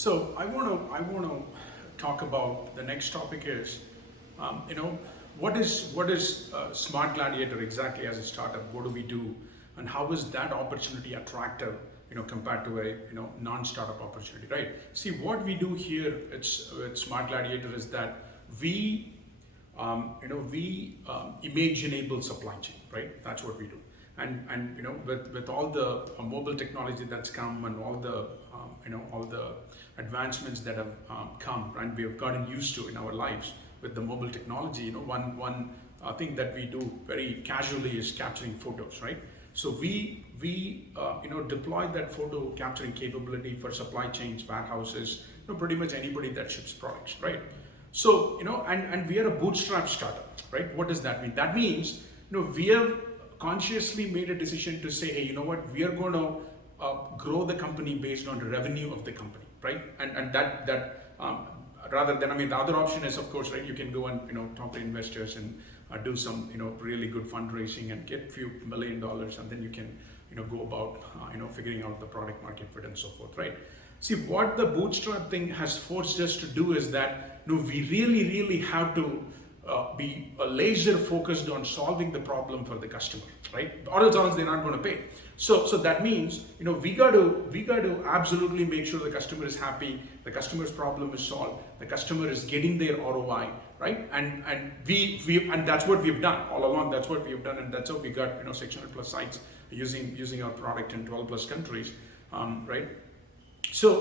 So I want to talk about the next topic is, you know, what is Smart Gladiator exactly as a startup? What do we do, and how is that opportunity attractive? Compared to a non-startup opportunity, right? See, what we do here with Smart Gladiator is that we image-enable supply chain, right? That's what we do. And with all the mobile technology that's come and all the advancements that have come, and we have gotten used to in our lives with the mobile technology. One thing that we do very casually is capturing photos, right? So we deploy that photo capturing capability for supply chains, warehouses, pretty much anybody that ships products, right? So and we are a bootstrap startup, right? What does that mean? That means we have consciously made a decision to say, hey, you know what, we are going to grow the company based on the revenue of the company, right? And that rather than, the other option is, of course, right, you can go and talk to investors and do some really good fundraising and get few $1 million, and then you can go about figuring out the product market fit and so forth, right? See, what the bootstrap thing has forced us to do is that we really have to be laser focused on solving the problem for the customer, right? Or else they're not going to pay. So that means we got to absolutely make sure the customer is happy, the customer's problem is solved, the customer is getting their ROI, right? And that's what we've done all along. That's what we've done, and that's how we got 600 plus sites using our product in 12 plus countries, right? So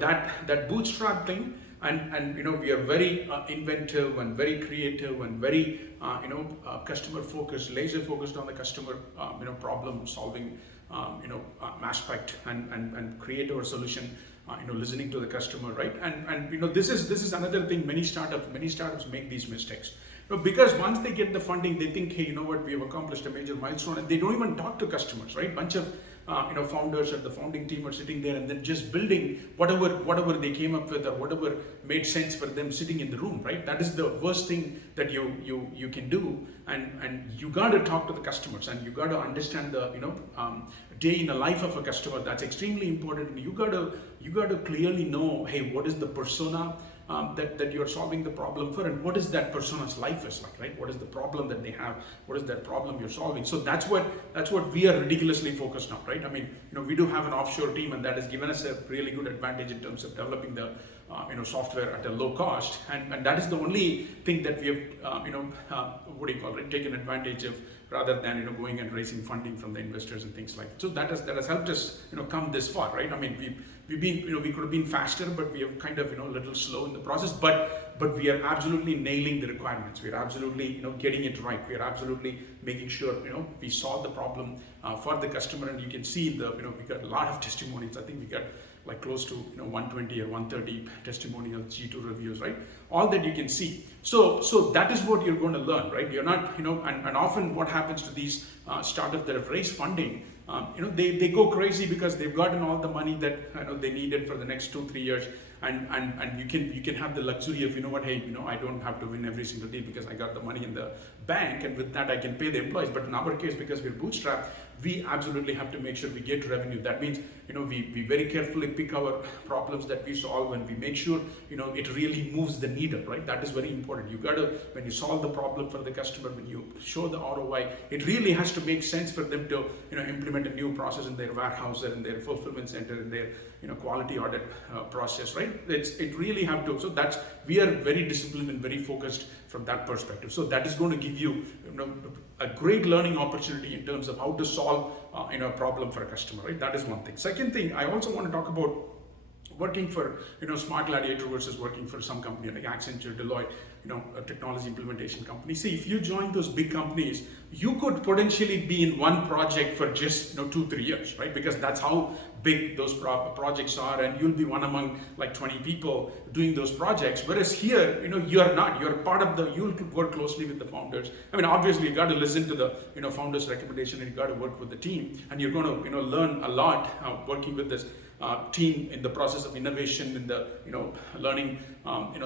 that bootstrap thing. And we are very inventive and very creative and very customer focused, laser focused on the customer problem solving aspect, and create our solution listening to the customer, right? And this is another thing. Many startups make these mistakes. Because once they get the funding, they think, hey, we have accomplished a major milestone, and they don't even talk to customers, right? Bunch of founders and the founding team are sitting there and then just building whatever they came up with or whatever made sense for them sitting in the room, right? That is the worst thing that you can do, and you got to talk to the customers, and you got to understand the day in the life of a customer. That's extremely important. And you got to clearly know, hey, what is the persona that you're solving the problem for, and what is that persona's life is like, right? What is the problem that they have? What is that problem you're solving? So that's what we are ridiculously focused on, right? We do have an offshore team, and that has given us a really good advantage in terms of developing the software at a low cost, and that is the only thing that we have taken advantage of, rather than going and raising funding from the investors and things like that. So that has helped us come this far, right? We've been we could have been faster, but we have kind of a little slow in the process, but we are absolutely nailing the requirements. We are absolutely getting it right. We are absolutely making sure we solve the problem for the customer. And you can see we got a lot of testimonials. I think we got like close to 120 or 130 testimonial G2 reviews, right? All that you can see. So that is what you're going to learn, right? You're not and often what happens to these startups that have raised funding, they go crazy because they've gotten all the money that they needed for the next 2-3 years, and you can have the luxury of hey, I don't have to win every single deal because I got the money in the bank, and with that I can pay the employees. But in our case, because we're bootstrapped, we absolutely have to make sure we get revenue. That means we very carefully pick our problems that we solve, and we make sure it really moves the needle, right? That is very important. You gotta, when you solve the problem for the customer, when you show the ROI, it really has to make sense for them to implement a new process in their warehouse or in their fulfillment center, in their quality audit process, right? It really have to. So we are very disciplined and very focused from that perspective. So that is going to give you a great learning opportunity in terms of how to solve a problem for a customer, right? That is one thing. Second thing, I also want to talk about working for Smart Gladiator versus working for some company like Accenture, Deloitte, a technology implementation company. See, if you join those big companies, you could potentially be in one project for just 2-3 years, right? Because that's how big those projects are, and you'll be one among like 20 people doing those projects. Whereas here, you're not. You're part of you'll work closely with the founders. Obviously you got to listen to the founders' recommendation, and you got to work with the team, and you're going to learn a lot working with this team in the process of innovation, in the learning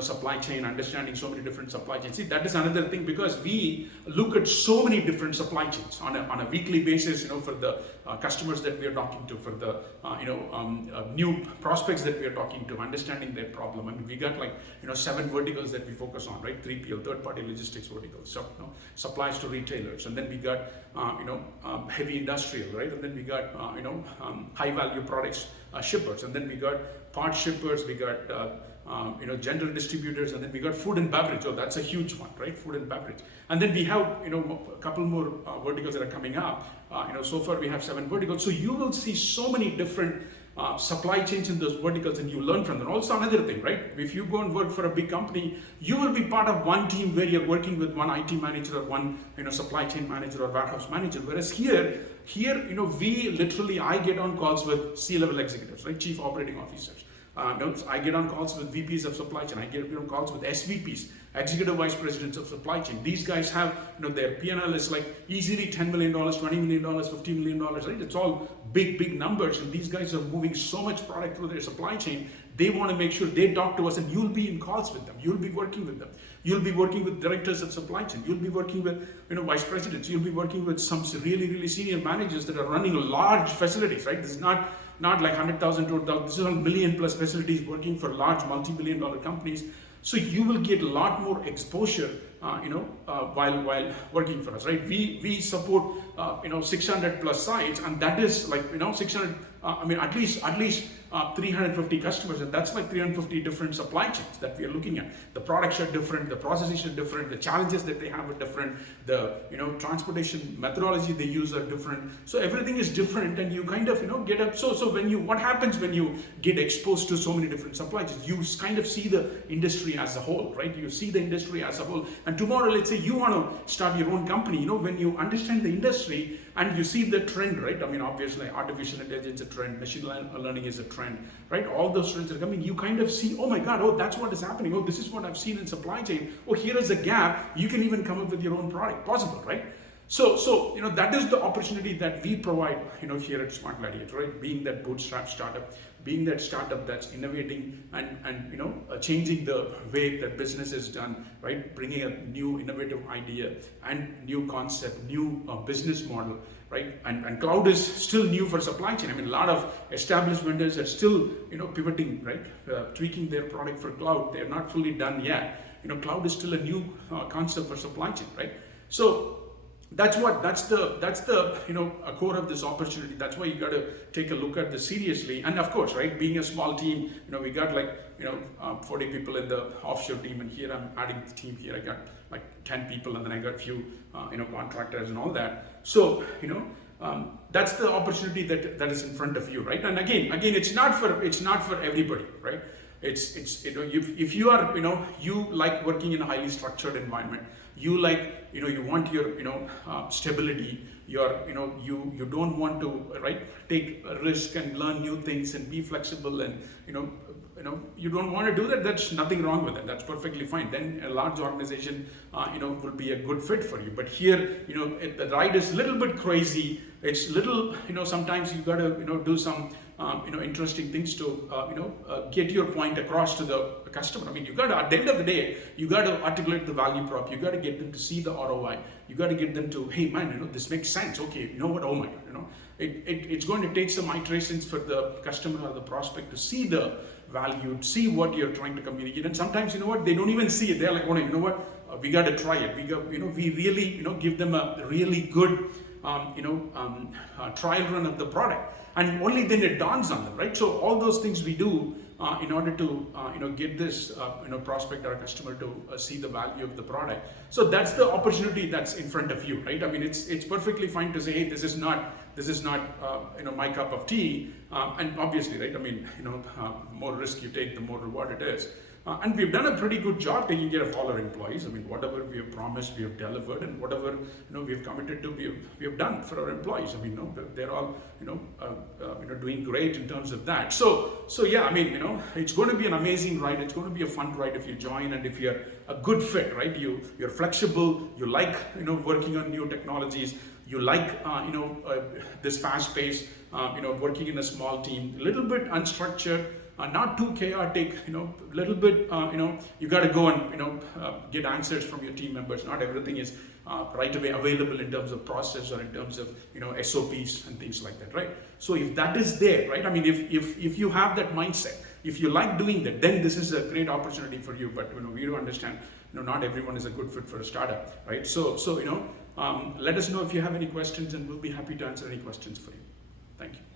supply chain, understanding so many different supply chains. See, that is another thing, because we look at so many different supply chains on a weekly basis. For the customers that we are talking to, for the new prospects that we are talking to, understanding their problem. I mean, we got like 7 verticals that we focus on, right? 3PL, third-party logistics verticals, so supplies to retailers, and then we got heavy industrial, right? And then we got high-value products shippers, and then we got part shippers, we got general distributors, and then we got food and beverage. Oh, that's a huge one, right? Food and beverage. And then we have a couple more verticals that are coming up. So far we have 7 verticals. So you will see so many different supply chains in those verticals, and you learn from them. Also another thing, right? If you go and work for a big company, you will be part of one team where you're working with one IT manager or one supply chain manager or warehouse manager. Whereas here we literally, I get on calls with C-level executives, right? Chief operating officers. I get on calls with VPs of supply chain. I get on calls with SVPs, executive vice presidents of supply chain. These guys have, their P&L is like easily $10 million, $20 million, $15 million, right? It's all big numbers, and these guys are moving so much product through their supply chain. They want to make sure they talk to us, and you'll be in calls with them. You'll be working with them. You'll be working with directors of supply chain. You'll be working with, vice presidents. You'll be working with some really senior managers that are running large facilities, right? This is not like 100,000 to 1,000. This is a million plus facilities working for large multi-billion dollar companies. So you will get a lot more exposure, while working for us, right? We support 600 plus sites, and that is like 600. At least 350 customers, and that's like 350 different supply chains that we are looking at. The products are different, the processes are different, the challenges that they have are different, the transportation methodology they use are different. So everything is different, and you kind of get up. So what happens when you get exposed to so many different supply chains? You kind of see the industry as a whole, right? You see the industry as a whole. And tomorrow, let's say you want to start your own company. When you understand the industry and you see the trend, right? Obviously artificial intelligence is a trend, machine learning is a trend, right? All those trends are coming. You kind of see, oh my God, that's what is happening. Oh, this is what I've seen in supply chain. Oh, here is a gap. You can even come up with your own product. Possible, right? So that is the opportunity that we provide, here at Smart Gladiator, right? Being that bootstrap startup, being that startup that's innovating and changing the way that business is done, right? Bringing a new innovative idea and new concept, new business model, right? And cloud is still new for supply chain. A lot of established vendors are still, pivoting, right? Tweaking their product for cloud. They're not fully done yet. Cloud is still a new concept for supply chain, right? So that's the a core of this opportunity. That's why you got to take a look at this seriously. And of course, right, being a small team, we got like 40 people in the offshore team, and here I'm adding the team here. I got like 10 people, and then I got a few contractors and all that. So that's the opportunity that is in front of you, right? And again, it's not for everybody, right? It's if you are you like working in a highly structured environment, you like you want your stability, you don't want to, right, take a risk and learn new things and be flexible, and you don't want to do that. That's nothing wrong with it. That's perfectly fine. Then a large organization will be a good fit for you. But here the ride is a little bit crazy. It's little sometimes you got to do some interesting things to get your point across to the customer. You got to, at the end of the day, you got to articulate the value prop. You got to get them to see the ROI. You got to get them to, hey man, this makes sense. Okay, what? Oh my God, it's going to take some iterations for the customer or the prospect to see the value, see what you're trying to communicate. And sometimes they don't even see it. They're like, we got to try it. We really give them a really good trial run of the product, and only then it dawns on them, right? So all those things we do in order to get this prospect or customer to see the value of the product. So that's the opportunity that's in front of you, right? It's perfectly fine to say, hey, this is not my cup of tea, and obviously, right? More risk you take, the more reward it is. And we've done a pretty good job taking care of all our employees. Whatever we have promised, we have delivered, and whatever we have committed to, we have done for our employees. They're all doing great in terms of that. So yeah, it's going to be an amazing ride. It's going to be a fun ride if you join, and if you're a good fit, right? You're flexible. You like working on new technologies. you like this fast pace, working in a small team, a little bit unstructured, not too chaotic, a little bit, you got to go and get answers from your team members. Not everything is right away available in terms of process or in terms of SOPs and things like that, right? So if that is there, right, I mean, if you have that mindset, if you like doing that, then this is a great opportunity for you. But we do understand, not everyone is a good fit for a startup, right? So let us know if you have any questions, and we'll be happy to answer any questions for you. Thank you.